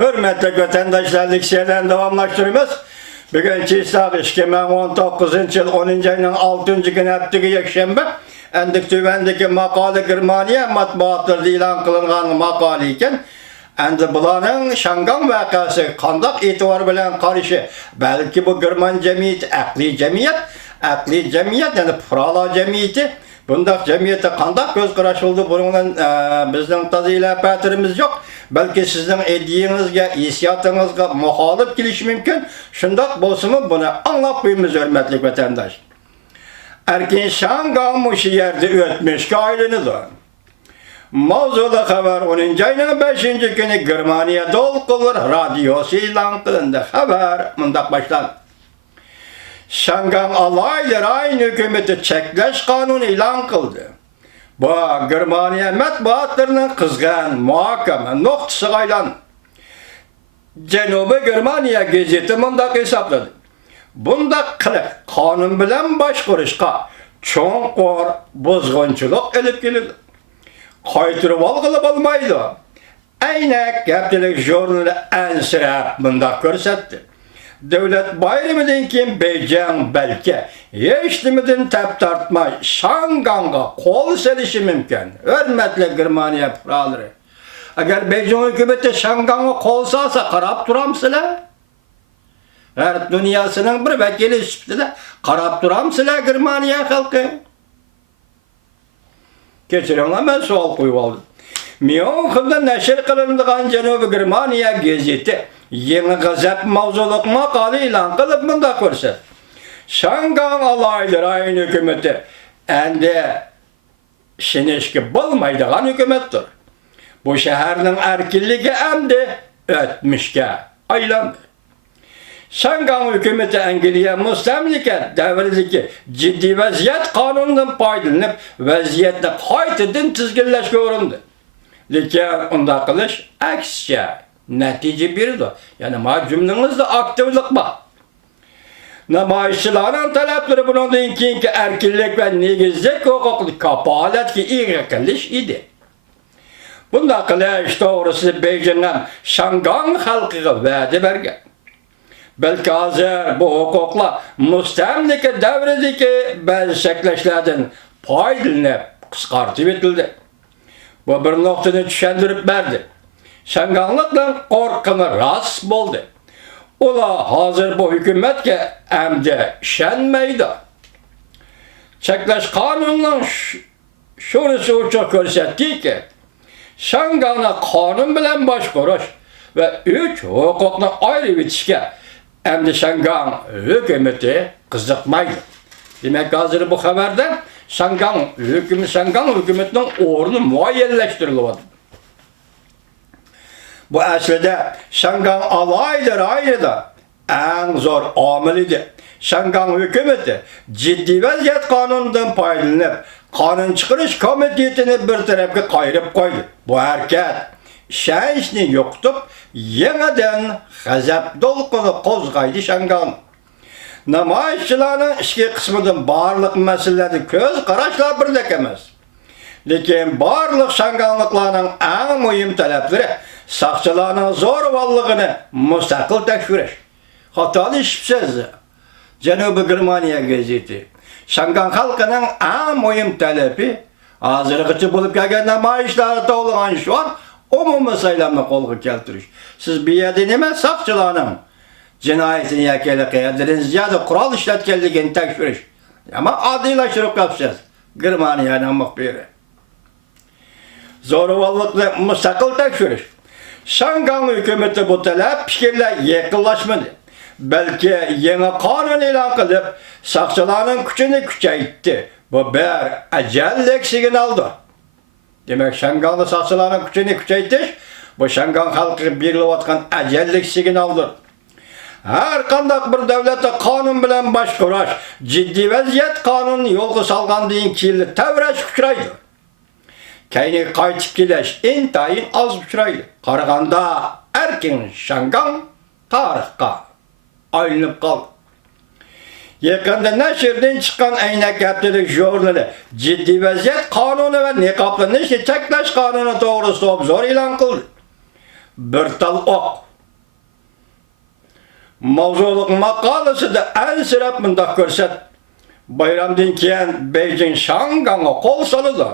Hürmetli vatandaşlar, şeyden devamlaştırıyoruz. Bugün Çiğsaq 2019 yıl 10. ayının 6. günü haftığı yakşembe. Endik tüvendeki makalı Germaniya matbuatlarda ilan kılıngan makalı iken endi bulanın Şangan vakası kandak itibar bilen karşı belki bu German cemiyeti akli cemiyet yani Prala cemiyeti bundak cemiyete kandak göz kıraş oldu bunun bizden tazıyla patırımız yok. Belki sizin ediyinizge, hissiyatınızga muhalif geliş mümkün. Şundak bolsumu bunu anlatmayımız hürmetli vatandaş. Erkin Şangan muşu yerde ötmüş ki aylınızı. Mavzulu haber 10. ayının 5. günü Germaniya dolkulur radyosu ilan kılındı. Haber mundak başlan. Şangan alaylar aynı hükümeti çekleş kanunu ilan kıldı. Bu Germaniya matbuatlarının kızgan muhakeme noktası aylan. Cenubi Germaniya gazeti mundak hesapladı. Bunda kılık kanun bilen başkuruşka çoğun bozgunçuluk elip gelirdi. Kaytırıp algılıp almaydı. Aynak yaptılık jurnalı ensirap bunda görsetti. Devlet bayramıdan kim beycan belki yeştimidin tep tartma Şangan'a kol selişi mümkün. Hürmetli Germaniya praları. Eğer beycan hükümeti Şangan'a kol salsa karab duramsılar. Her dünyasının bir vekili üstüde karab duramsılar Germaniya halkı. Geçiren ben sual koyup aldım. Miyon'da neşir kılındığın Cenubi Germaniya gazeti yeni gazet mavzuluk makalı ilan kılıp bunda görset. Şangan alaylar aynı hükümeti endi şineşki bulmaydıgan hükümettir. Bu şehirnin erkinliği emdi ötmüşke aylandı. Şangan hükümeti Engiliye müstemlike devredeki ciddi vaziyet kanunundan paydalanıp vaziyetini kaytıdın tizgilleşke uğrundu. Lakin onda kılış aksçe netice biridir. Yani ma cümlenizde aktiflik var. Namayişçilerin talepleri bunun ki erkinlik ve negizlik hukuklu kapalet ki iyi kılış idi. Bunda kılış doğrusu Beycan'ın Şangan halkı vade bergen. Belki hazır bu hukukla müstemlike devredeki bazı şekleşlerden paydalanıp kıskartıp etildi. Bu bir noktada düşündürüp verdi. Şanganlıkla korkunu rast buldu. Ola hazır bu hükümet ki emde şenmeydi. Çekleş kanunla şurası uçak görsetti ki Şangan'a kanun bilen başkuruş ve 3 hukukla ayrı bitişke emde Şangan hükümeti kızıkmaydı. Demek hazır bu haberde Şangan hükümetinin uğrunu muayyenleştirildi. Bu aslında Şangan alaylar ayrı da en zor amelidir. Şangan hükümeti ciddi vaziyet kanunundan paydalanıp kanun çıkarış komitetini bir tarafga kayırıp koydu. Bu hareket şansını yokutup yeniden gazap dolkunu kozgaydı Şangan. Namayışçıların işki kısmının barlık meseleleri göz karaşlar birdek emez. Lakin barlık Şanganlıklarının en mühim talepleri sakçılarının zorvallığını müstakil tekfiriş. Hatalı işsiz Cenubi Germaniya gazeti. Şangan halkının en mühim talebi hazırlıkçı bulup gelgen namayışları toğluğun şu an umumi sayılamını kolgu keltiriş. Siz bir yerde neme sakçılarının cinayetini yakayla kıyadırınız ya da kural işletkenliğini tekfiriş. Ama adıylaşırıp kapsayız. Germaniya'nın muhbiri. Zorvallıkla müstakil tekfiriş. Şangan hükümeti bu talep fikirle yakınlaşmadı. Belki yeni kanun ilan kılıp sakçıların gücünü küçeytti. Bu bir acellik signaldı. Demek Şanganlı sakçıların gücünü küçeytiş, bu Şangan halkı birliği acellik signaldır. Her kandak bir devlete kanun bilen başkuraş, ciddi vaziyet kanunun yolgu salgan deyin kirli tevreş uçuraydı. Kayni kaytıp kileş intayin az uçuraydı. Karaganda erkin Şangan tarihka aylanıp kaldı. Yakında neşirden çıkan aynak yaptırdık jurnalı ciddi vaziyet kanunu ve nikaplı neşir çekleş kanunu doğrusu zor ilan kıldı. Bir tal ok Mavzuluk makalası da ensirap mındak görset. Bayramdan keyin Beijing Şangang'a kol salıdı.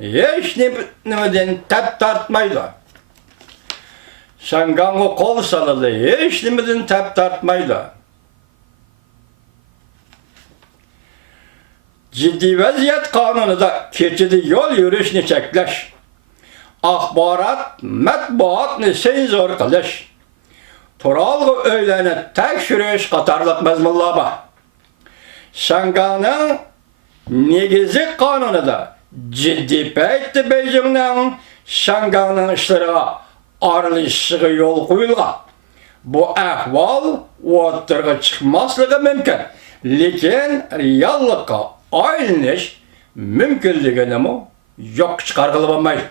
Hiç nimeden tep tartmaydı. Şangang'a kol salıdı. Hiç nimeden tep tartmaydı. Ciddi vaziyet kanunu da keçidi yol yürüyüşünü çekleş. Akbarat, matbuatını senzor kılış. Turalgı öyleni tekşürüş qatarlıq məzmunlar var. Şangang'ın negizi kanunu da ciddi peytli Beijing'den Şangang'ın işlerine aralışığı yol koyulga. Bu ahval o'ttirg'i çıkmaslığı mümkün. Lekin reallıkka aylanish mümkünligini yok çıkargılı olmaydi.